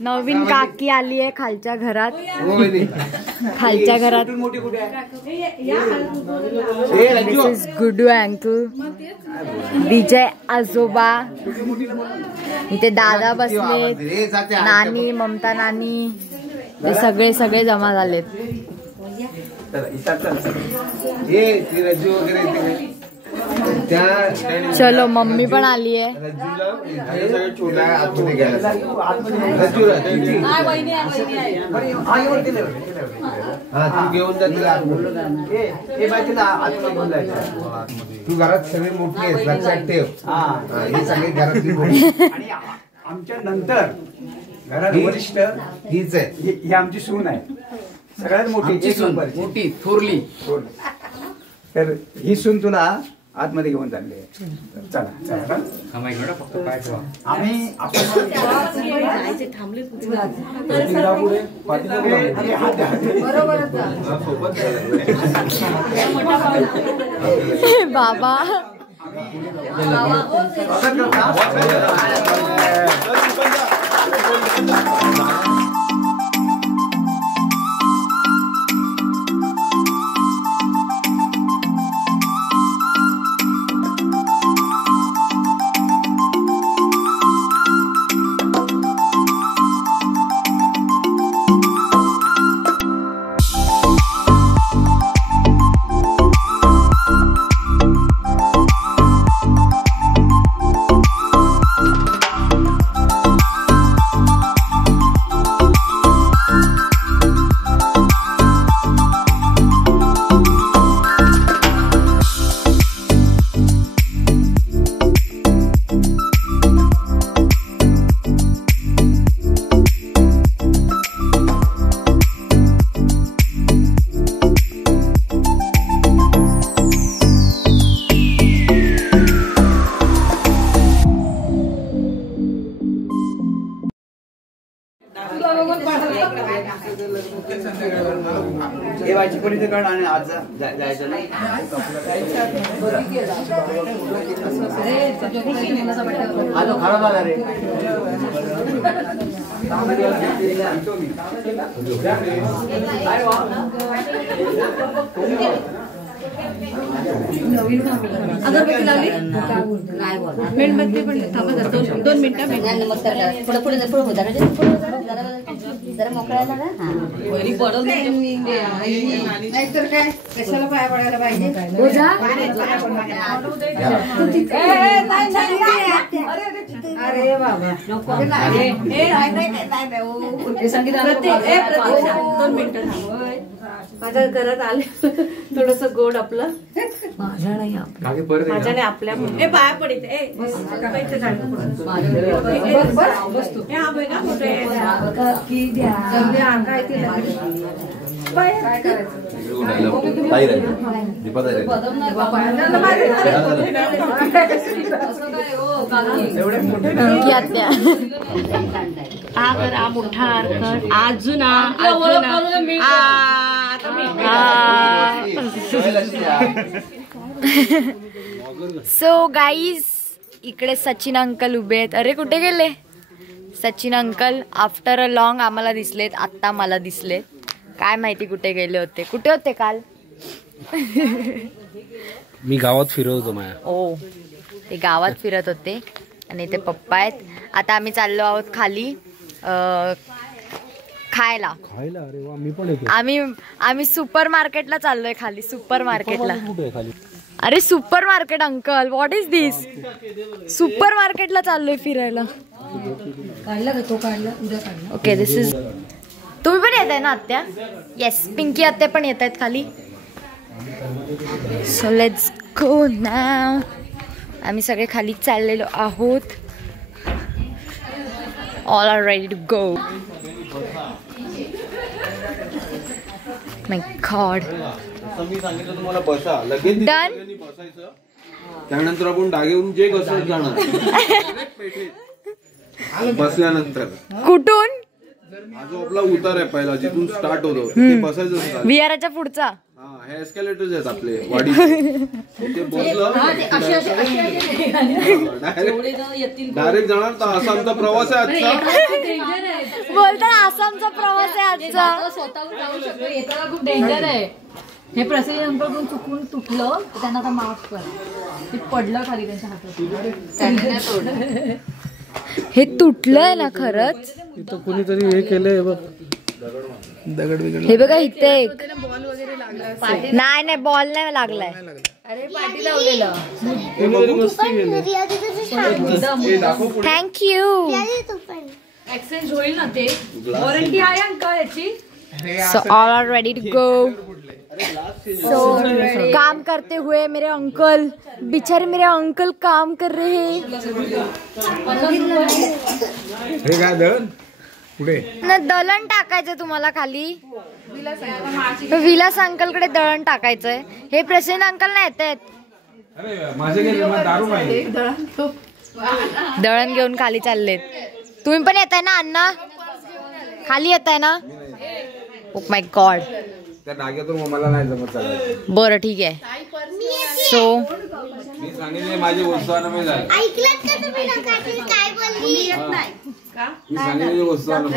नवीन काकी आली आहे खालच्या घरात. खालच्या घरात दिस इज गुडू अंकल, विजय आजोबा, इथे दादा बसले, नानी, ममता नानी, ते सगळे सगळे जमा झालेत. चलो मम्मी पण आली आहे. तू घरात सगळे मोठी आहेस लक्षात ठेव. हे सगळे घरातली आणि आमच्या नंतर घरात वरिष्ठ हीच आहे. ही आमची सून आहे, सगळ्यात मोठी थोरली. तर ही सून तुला आतमध्ये घेऊन चालले. चला फक्त पाय ठेवा. आम्ही बाबा आणि आज जायचं नाही. खराब झाला रे. अगरबत्ती लावली मेणबत्ती पण थांबा 2 मिनिटं. पुढे पुढे जरा मोकळा झाला. नाहीतर काय कशाला पाया पडायला पाहिजे. अरे बाबा माझ्या घरात आले थोडस गोड आपलं. माझ्या नाही आपल्या पाया पडित अजून सो गाईज इकडे सचिन अंकल उभे आहेत. अरे कुठे गेले Sachin uncle? After a long आम्हाला दिसलेत, आत्ता मला दिसले. काय माहिती कुठे गेले होते. कुठे होते काल? मी गावात फिरत होतो. ओ ते गावात फिरत होते आणि ते पप्पा आहेत. आता आम्ही चाललो आहोत खाली खायला. अरे वा, मी पण येतो. आम्ही सुपर मार्केटला चाललोय खाली. सुपर मार्केटला. अरे super market uncle, what is this? Super मार्केटला चाललोय फिरायला. Okay this is. तुम्ही पण येत आहे ना आत्या? येस, पिंकी आत्या पण येत आहेत खाली. So let's go now. आम्ही सगळे खाली चाललेलो आहोत. All are ready to go. My god. मी सांगितलं तुम्हाला बसा लगेच डन. बसायचं, त्यानंतर आपण डागेहून जे घसरत जाणार बसल्यानंतर. कुठून? हा जो आपला उतार आहे पहिला जिथून स्टार्ट होतो ते बसायचं. विहाराच्या पुढचा हा हे एस्केलेटर्स आहेत आपले वाडी ते पोहोचलं डायरेक्ट जाणार तर आसामचा प्रवास आहे आजचा. बोलतात आसामचा प्रवास आहे आजचा. स्वतःहून जाऊ शकतो, येताना खूप डेंजर आहे. हे प्रसिद्ध अंकलकडून चुकून तुटलं तर त्यांना आता माफ करा. ते पडलं खाली त्यांच्या हातात. हे तुटलंय ना खरंच. इथं कोणीतरी हे केलंय बघ, दगड बिगड. हे बघा इथे एक नाही नाही बॉल नाही लागलाय. अरे पाठी लावलेलं. थँक्यू. एक्सचेंज होईल ना ते. वॉरंटी आहे अंकल याची. So all are ready to go. So काम करते हुए मेरे अंकल, बेचारे मेरे अंकल काम कर रहे हैं. हे काय दळण पुढे ना दळण टाकायचंय तुम्हाला खाली. विलास अंकल कडे दळण टाकायचंय. हे प्रसिद्ध अंकल नाही येत आहेत. अरे माझे दारू नाही. दळण घेऊन खाली चाललेत. तुम्ही पण येताय ना अण्णा? खाली येताय ना? Oh my God. त्या डाग्यातून मला नाही जमत चालायचं. बरं ठीक आहे. सो मी सांगितले माझी वस्तू मी झाली. ऐकलत का तुम्ही नकातील काय बोलली? येत नाही मी सांगितले वस्तू ऐकलत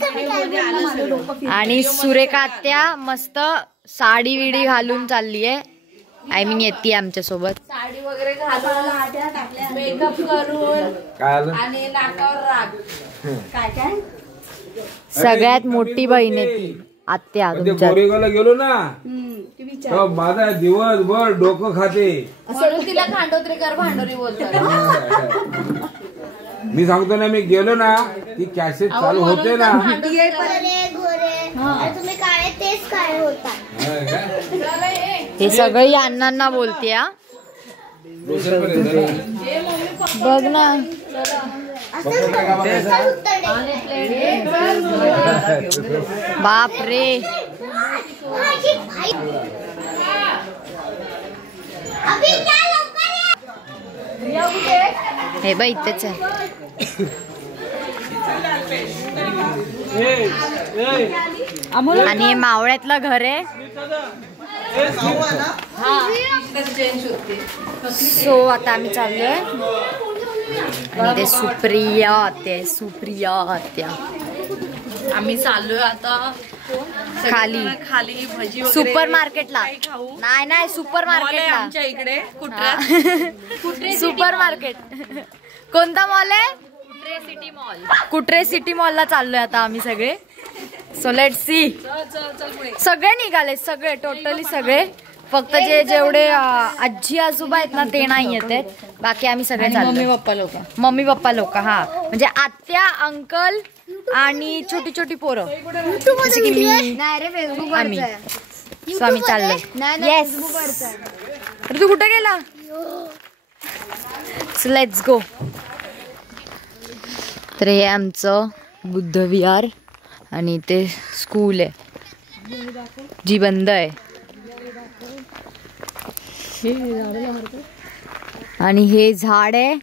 का मी काय बोलली? आणि सुरेखा आत्या मस्त साडी विडी घालून चालली आहे. आय मीन येते आमच्या सोबत. साडी वगैरे घालून मेकअप करून काय आलं आणि नाकावर राग. काय काय सगळ्यात मोठी बहीण आहे ती आत्या तुमच्या. गोरेगावला गेलो ना तेव्हा माझा दिवसभर डोकं खाते. म्हणून तिला खांडोत्रीकर भांडोरी बोलतात. मी सांगतो ना, मी गेलो ना ती कॅसेट चालू होते ना. गोरे गोरे तुम्ही काळे तेच काळे होता. हे सगळं या अण्णांना बोलते. हा बघ ना. बाप रे. हे बाई इथेच आहे. आणि हे मावळ्यातलं घर आहे. सो आता आम्ही चाललोय आणि ते सुप्रिया आत्या, सुप्रिया आत्या. आम्ही चाललोय आता खाली खाली भजी सुपर मार्केटला. नाही नाही सुपर मार्केटला. आमच्या इकडे कुठे सुपर मार्केट. कोणता मॉल आहे? City mall. कुट्रे सिटी मॉलला चाललोय आता आम्ही सगळे. So let see. सगळे निघाले, सगळे टोटली सगळे. फक्त जेवढे आजी आजोबा आहेत ना ते नाही येत आहेत. बाकी आम्ही सगळे चाललो. मम्मी पप्पा लोक. हा म्हणजे आत्या, अंकल आणि छोटी छोटी पोरं. जसे की मी, आम्ही. सो आम्ही चाललोय. येस. तू कुठे गेला? सो लेट्स गो. तर हे आमचं बुद्ध विहार आणि ते स्कूल आहे जी बंद आहे. आणि हे झाड आहे.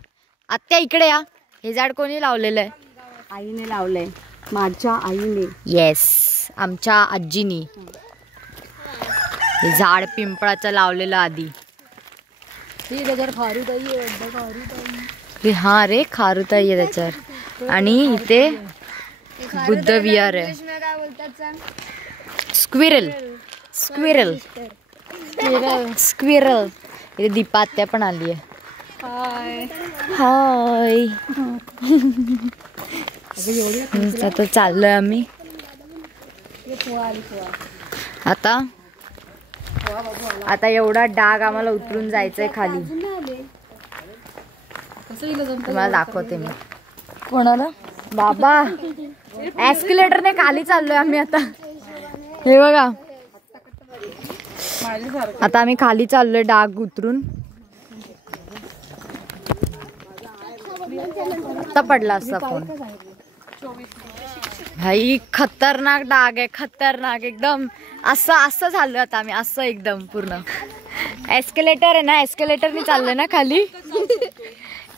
आत्या इकडे या. हे झाड कोणी लावलेलं आहे? आईने लावलंय, माझ्या आईने. येस, आमच्या आजीनी हे झाड पिंपळाचं लावलेलं आधी. हा रे खारुताई आहे त्याच्यावर. आणि इथे बुद्ध विहार आहे. Squirrel squirrel squirrel. इथे दीपा आत्या पण आली आहे. हाय. आता चाललोय आम्ही. आता एवढा डाग आम्हाला उतरून जायचंय खाली. तुम्हाला दाखवते मी. कोणाला? बाबा एस्केलेटरने खाली चाललोय आम्ही आता. हे बघा आता आम्ही खाली चाललोय डाग उतरून. आता पडला असता फोन. भाई खतरनाक डाग आहे, खतरनाक एकदम. असं झालं आता आम्ही, असं एकदम पूर्ण. एस्केलेटर आहे ना, एस्केलेटरनी चाललोय ना खाली.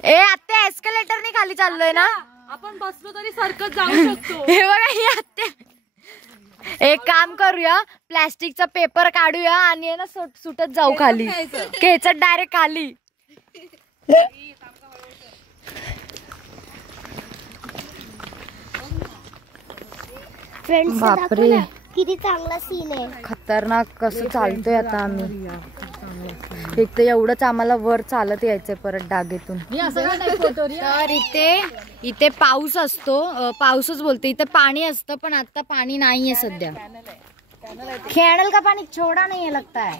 ए आत्या एस्केलेटरनी खाली चाललोय ना. आपण बसलो तरी सरकत जाऊ शकतो. हे बघा ही आत्या. एक काम करूया, प्लॅस्टिकचा पेपर काढूया आणि ना सुटत जाऊ खाली, खेचत डायरेक्ट खाली. फ्रेंड्स बापरे किती चांगला सीन आहे. खतरनाक कसं चालतोय आता आम्ही. एक तर एवढंच आम्हाला वर चालत यायचंय परत डागेतून. तर इथे पाऊस असतो, पाऊसच बोलते, इथे पाणी असतं पण आता पाणी नाहीये सध्या. खेळेल का पाणी? छोडा नाहीये लगता है.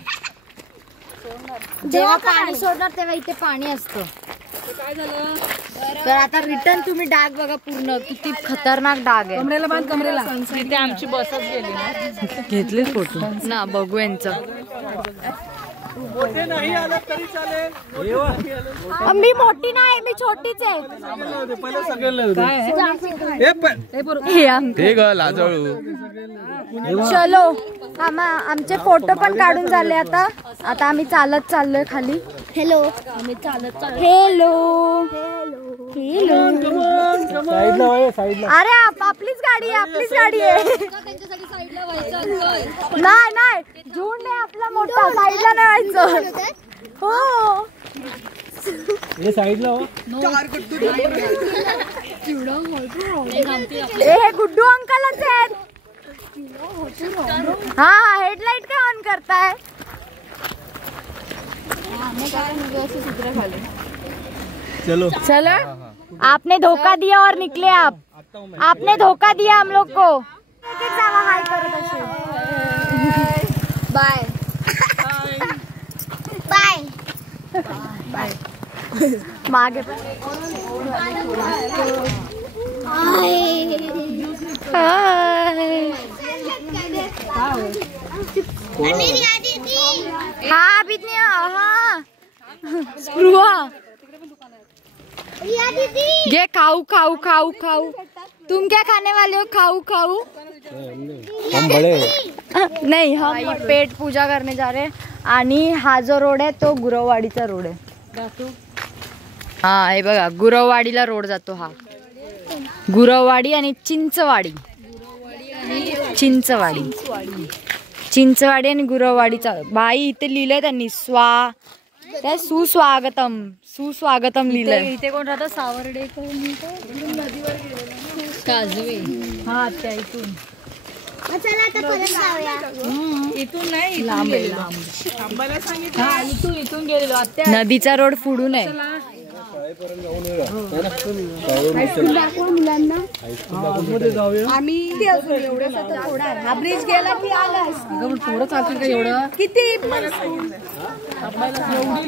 जेव्हा पाणी सोडणार तेव्हा इथे पाणी असतं. तर आता रिटर्न तुम्ही डाग बघा, पूर्ण किती खतरनाक डाग आहे. कमरेला बांध, कमरेला. तिथे आमची बसच गेली ना. घेतले फोटो ना, बघू यांचं. मी मोठी नाही, मी छोटीच आहे. चलो आमचे फोटो पण काढून झाले. आता आम्ही चालत चाललोय खाली. हॅलो आम्ही चालत हेलो अरे आपलीच गाडी आहे, आपलीच गाडी आहे. नाही झुंड आहे आपला मोठा, साईडला नाही व्हायचं. हो साईडला हे गुड्डू अंकलच आहेत. हा हेडलाइट काय ऑन करताय? चलो चलो, आपने धोखा दिया और निकले आप. आपने धोखा दिया हम लोग को. हाय करो तसे. बाय बाय मागे हाँ बितनिया हाँ स्प्रुआ ये खाऊ खाऊ खाऊ खाऊ. तुम क्या खाने वाले हो? खाऊ खाऊ. हम बड़े नहीं, हम पेट पूजा करने जा रहे हैं. आणि हा जो रोड आहे तो गुरववाडीचा रोड आहे. हा हे बघा, गुरववाडीला रोड जातो हा. गुरववाडी आणि चिंचवाडी आणि गुरववाडीचा. बाई इथे लिहिलंय त्यांनी सुस्वागतम लिहिलंय. इथे कोण राहतं? सावर्डे काजवे. हा त्या इथून. चला आता परत जाऊया. इथून नाही, लांब इथून गेलेलो. आत्या नदीचा रोड फुडून आहे. आम्ही हा ब्रिज गेला की आला. थोडं चालतील का एवढं? किती एवढी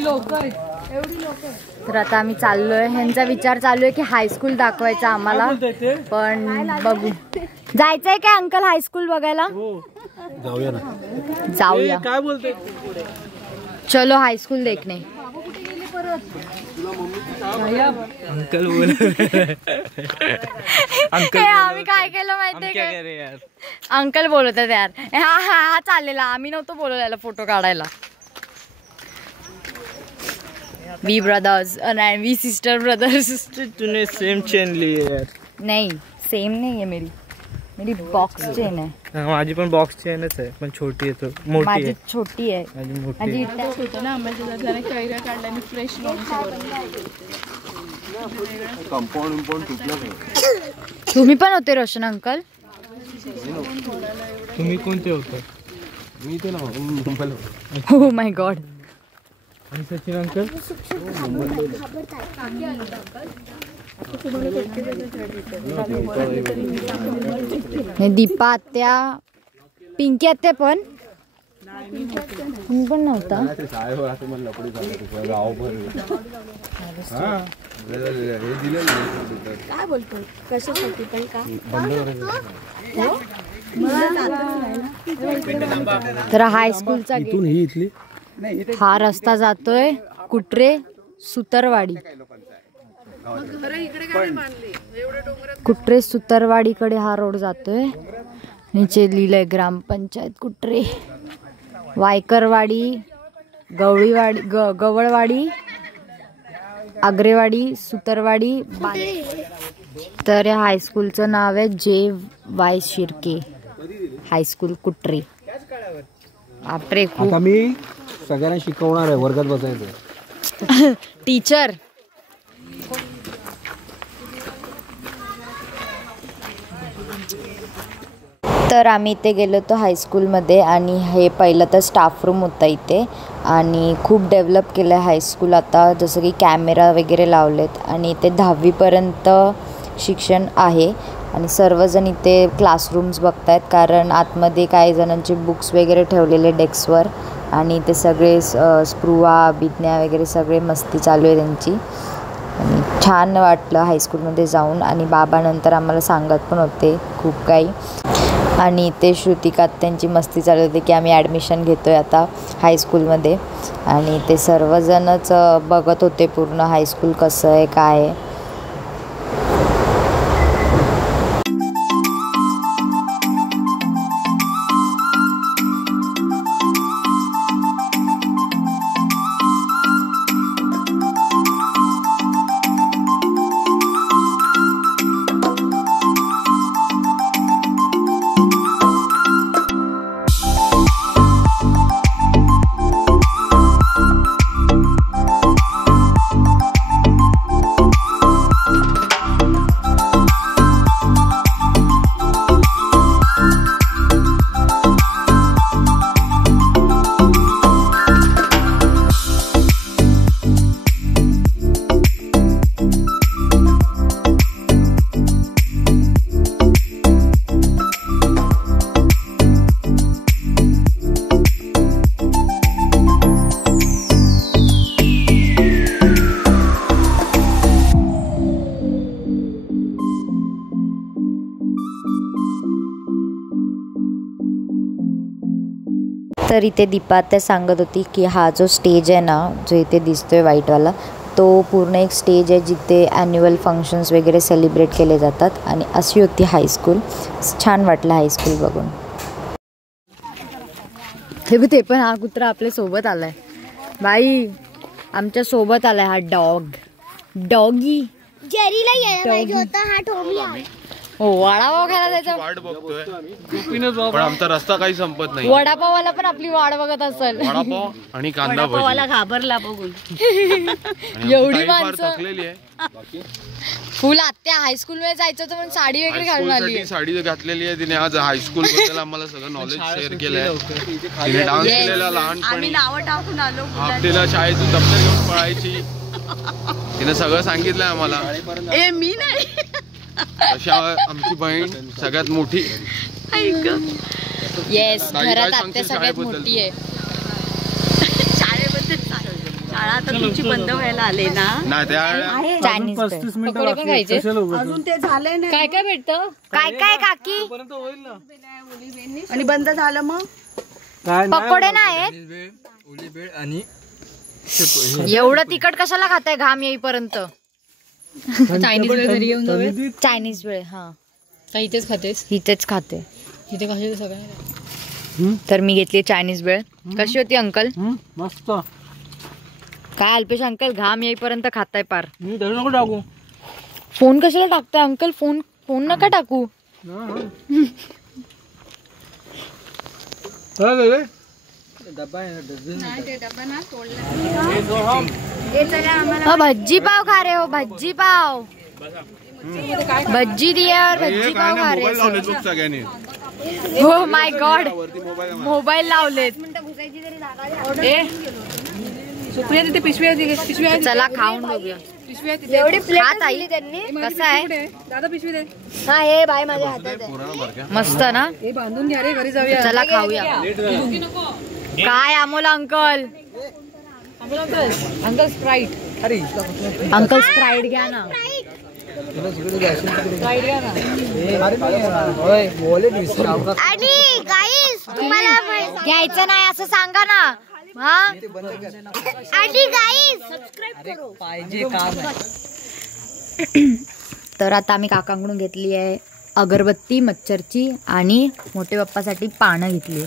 लोक आहेत. तर आता आम्ही चाललोय. ह्यांचा विचार चालू आहे की हायस्कूल दाखवायचा आम्हाला, पण बघू. जायचंय काय अंकल हायस्कूल बघायला? जाऊया ना. जाऊया. काय बोलते? चलो हायस्कूल देखने. अंकल बोल. आम्ही काय केलं माहितीये का? अंकल बोलत आहेत यार. हा चाललेला, आम्ही नव्हतो बोलवलेला फोटो काढायला. वी ब्रदर्स आणि वी सिस्टर ब्रदर्स. तूने सेम चेन ली है यार. नहीं सेम नहीं है, मेरी बॉक्स चेन है. माझी पण बॉक्स चेनच आहे, पण छोटी आहे. तो मोठी माझी आहे. छोटी आहे. माझी मोठी आहे. होतं ना आंब्याच्या कैऱ्या काढल्या मी फ्रेश कंपाऊंड तुटलं. तुम्ही पण होते रोशन अंकल? तुम्ही कोणते होते? मी ते ना मुंबईला. हो माय गॉड. आणि सचिन अंकल दीपा आत्या, पिंकी आत्या पण तुम्ही पण नव्हता. शाळेवर असं मला लपडी झालं गाव पण. हा हे दिलं काय बोलतो कशासाठी पण का तर हायस्कूलचा इथून ही इथली हा रस्ता जातोय कुट्रे सुतरवाडी. कुट्रे सुतरवाडीकडे हा रोड जातोय. नीचे लिहिलंय ग्रामपंचायत कुट्रे. वायकरवाडी, गवळीवाडी, गवळवाडी, आग्रेवाडी, सुतरवाडी. तर या हायस्कूलचं नाव आहे JY शिर्के हायस्कूल कुट्री. बापरे आता खूप मी सगळ्यांना शिकवणार आहे, वर्गात बसायचं. टीचर. तर आम्ही इथे गेलो होतो हायस्कूलमध्ये आणि हे पहिलं तर स्टाफ रूम होता इथे आणि खूप डेव्हलप केलं आहे हायस्कूल आता, जसं की कॅमेरा वगैरे लावलेत आणि इथे 10वीपर्यंत शिक्षण आहे आणि सर्वजण इथे क्लासरूम्स बघतायत कारण आतमध्ये काही जणांचे बुक्स वगैरे ठेवलेले डेस्कवर आणि ते सगळे स्पृहा अभिज्ञा वगैरे सगळे मस्ती चालू आहे त्यांची आणि छान वाटलं हायस्कूलमध्ये जाऊन. आणि बाबा नंतर आम्हाला सांगत पण होते खूप काही आणि ते श्रुतिका त्यांची मस्ती चालू होती की आम्ही ॲडमिशन घेतो आहे आता हायस्कूलमध्ये आणि ते सर्वजणच बघत होते पूर्ण हायस्कूल कसं आहे काय आहे. तर इथे दीपा त्या सांगत होती की हा जो स्टेज आहे ना जो इथे दिसतोय व्हाईटवाला तो पूर्ण एक स्टेज आहे जिथे ॲन्युअल फंक्शन्स वगैरे सेलिब्रेट केले जातात आणि अशी होती हायस्कूल. छान वाटलं हायस्कूल बघून. ते पण हा कुत्रा आपल्या सोबत आलाय बाई, आमच्या सोबत आलाय हा डॉगी. जेरीला यायला पाहिजे होता, हा ठोमला. हो वडापाव खायला जायचं. वाट बघतोय पण आमचा रस्ता काही संपत नाही. वडापावाला पण आपली वाट बघत असेल. वडापाव आणि कांदा भजी. घाबरला बघून. एवढी माणसं थकलेली आहे. फुल आत्या हायस्कूल मध्ये जायचं होतं पण साडी वगैरे घालून आली. साडी घातलेली आहे तिने. आज हायस्कूल बद्दल आम्हाला सगळं नॉलेज शेअर केलंय. तिने डान्स केलेला लहानपणी. नावं टाकून आलो. तिला शाळेतून दप्तर घेऊन पळायची. तिने सगळं सांगितलंय आम्हाला. मी नाही. अशा आमची बहीण सगळ्यात मोठी. येस घरात आत्या सगळ्यात मोठी आहे. शाळा आता तुमची बंद व्हायला आले ना. नाही त्या चायनीज पकोडे पण खायचे. अजून ते झालंय ना. काय काय भेटतं काय काय काकी आणि बंद झालं मग पकोडे नाही आणि एवढं तिखट कशाला खाताय घाम येईपर्यंत. चायनीज वेळ घरी येऊन जाऊया. चायनीज वेळ हा काही इथेच खातेस. इथेच खाते. इथे कशाचं सगळं. तर मी घेतली चायनीज वेळ. कशी होती अंकल. मस्त. काय अल्पेश अंकल घाम येईपर्यंत खाताय पार. नको टाकू. फोन कशाला टाकताय अंकल. फोन नका टाकू. भज्जी पाव खा रहे हो. भज्जी पाव भज्जी दिए और भज्जी पाव खा रहे हो. माय गॉड मोबाईल लावलेत. सुप्रिया तिथे पिशवी चला खाऊन बघूया. एवढी प्लेट खात आई कसं आहे. दादा पिशवी दे. हा हे बाय माझ्या हातात आहे. मस्त ना. हे बांधून घ्या रे घरी जाऊया. चला खाऊया. काय Amol uncle. Uncle sprite. Uncle sprite घ्या ना. स्प्राईट घ्या ना. आणि गाईस तुम्हाला घ्यायचं नाही असं सांगा ना. हा आणि गाईस सबस्क्राइब करो. पाहिजे काम. तर आता आम्ही काकांकडून घेतली आहे अगरबत्ती मच्छरची आणि मोठे पप्पासाठी पानं घेतली.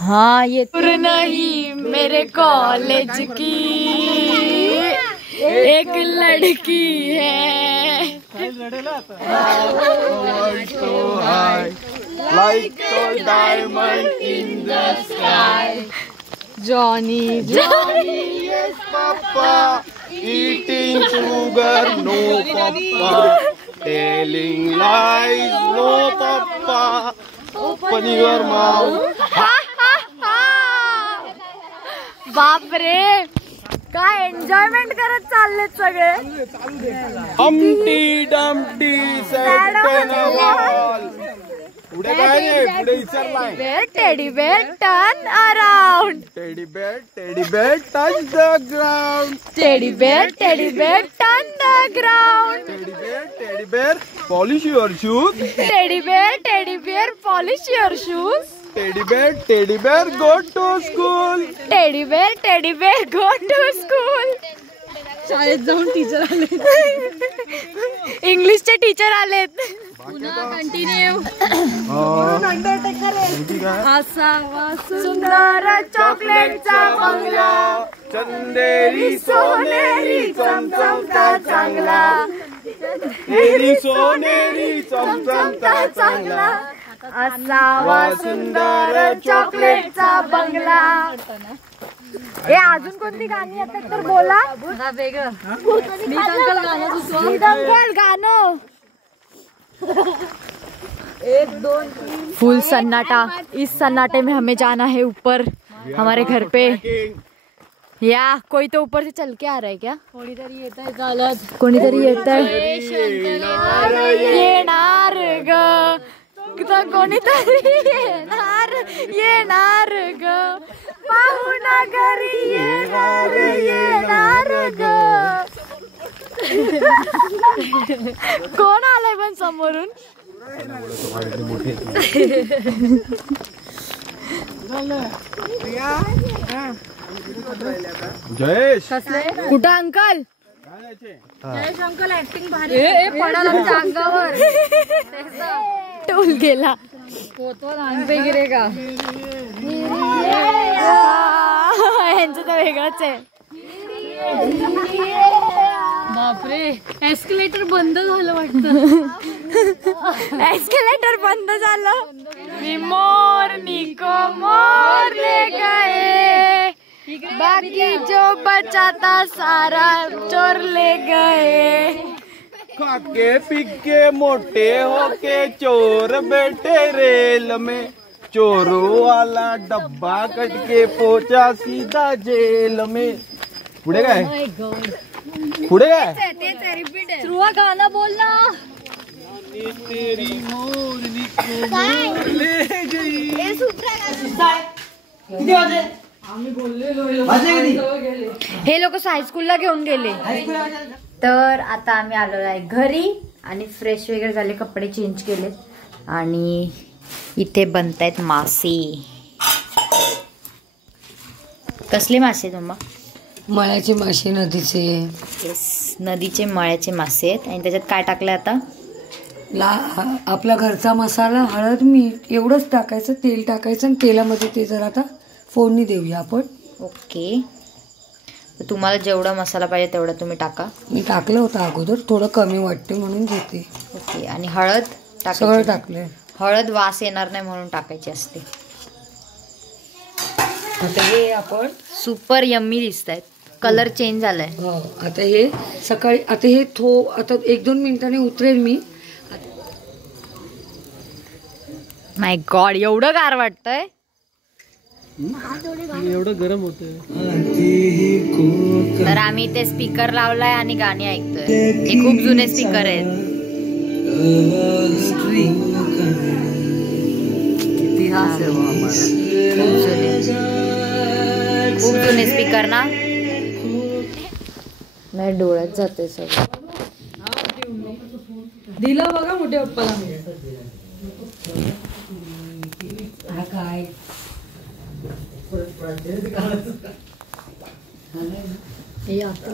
हाँ ये नहीं मेरे कॉलेज की एक लड़की है. Like a diamond in the sky. Johnny, Yes, Papa. Eating sugar, no, Papa. Telling lies, no, Papa. Open your mouth. बापरे, काय एन्जॉयमेंट करत चाललेत सगळे. Humpty Dumpty sat on a wall. पुढे काय नाही, पुढे विचारलाय. Teddy bear turn around. Teddy bear touch the ground. Teddy bear turn the ground. Teddy bear polish your shoes. Teddy bear polish your shoes. Teddy bear go to school. Teddy bear go to school. शाळेत जाऊन teacher आले. इंग्लिशचे teacher आलेत. Continue. सुंदर चॉकलेटचा बंगला, चंदेरी सोनेरी चमचमता चांगला. सोनेरी चमचमता चांगला, असावा सुंदर चॉकलेटचा बंगला. हे अजून कोणती गाणी येतात तर बोला. वेगळं गाणं. फुल सन्नाटा. इस सन्नाटे में हमें जाना है ऊपर हमारे घर पे. या कोई तो ऊपर से चल के आ रहा है क्या? कोणीतरी येत आहे चालत. कोणीतरी येत आहे. येणार ग, कोणीतरी येणार ग, पाहुणा घरी येणार ग. कोण आलाय पण समोरून? जयेश कुठं अंकल? अंकल ऍक्टिंग भारी पडाला आमच्या अंगावर. टोल गेला. पोतवर अंगपे गिरे का. यांचं तर वेगळंच आहे. बापरे, एस्केलेटर बंद झालं वाटतं. एस्केलेटर बंद झालं. मी मोरनी को मोर ले गए, बाकी जो बचा था सारा चोर ले गए. खाके पीके मोटे होके चोर बैठे रेल में, चोरों वाला डब्बा कट के पहुंचा सीधा जेल में. पुढे काय? पुढे काय? ध्रुवा गाणं बोल ना. तेरी मोरनी को मोर ले गई. हे लोक हायस्कूलला घेऊन गेले. तर आता आम्ही आलो आहे घरी आणि फ्रेश वगैरे झाले, कपडे चेंज केले आणि इथे बनतायत मासे. कसले मासे तुम्हा? मळ्याचे मासे नदीचे. येस, नदीचे मळ्याचे मासे आहेत. आणि त्याच्यात काय टाकलंय आता? आपला घरचा मसाला, हळद, मीठ एवढंच टाकायचं. तेल टाकायचं आणि तेलामध्ये ते जर आता फोडणी देऊया आपण. ओके, तुम्हाला जेवढा मसाला पाहिजे तेवढा तुम्ही टाका. मी टाकलं होतं अगोदर, थोडं कमी वाटते म्हणून घेते. ओके, आणि हळद सगळं टाकलंय. हळद वास येणार नाही म्हणून टाकायची असते. आता हे आपण सुपर यम्मी दिसत आहेत. कलर चेंज झालाय. हो, आता हे सकाळी आता हे आता 1-2 मिनिटांनी उतरेल मी. माय गॉड, एवढं गार वाटतंय. एवढं गरम होतंय. तर आम्ही इथे स्पीकर लावलाय आणि गाणी ऐकतोय. हे खूप जुने स्पीकर आहेत. इतिहास आहे खूप जुने स्पीकर ना. नाही, डोळ्यात जाते सगळं. दिला बघा मोठ्या पप्पाला. हा काय हे आता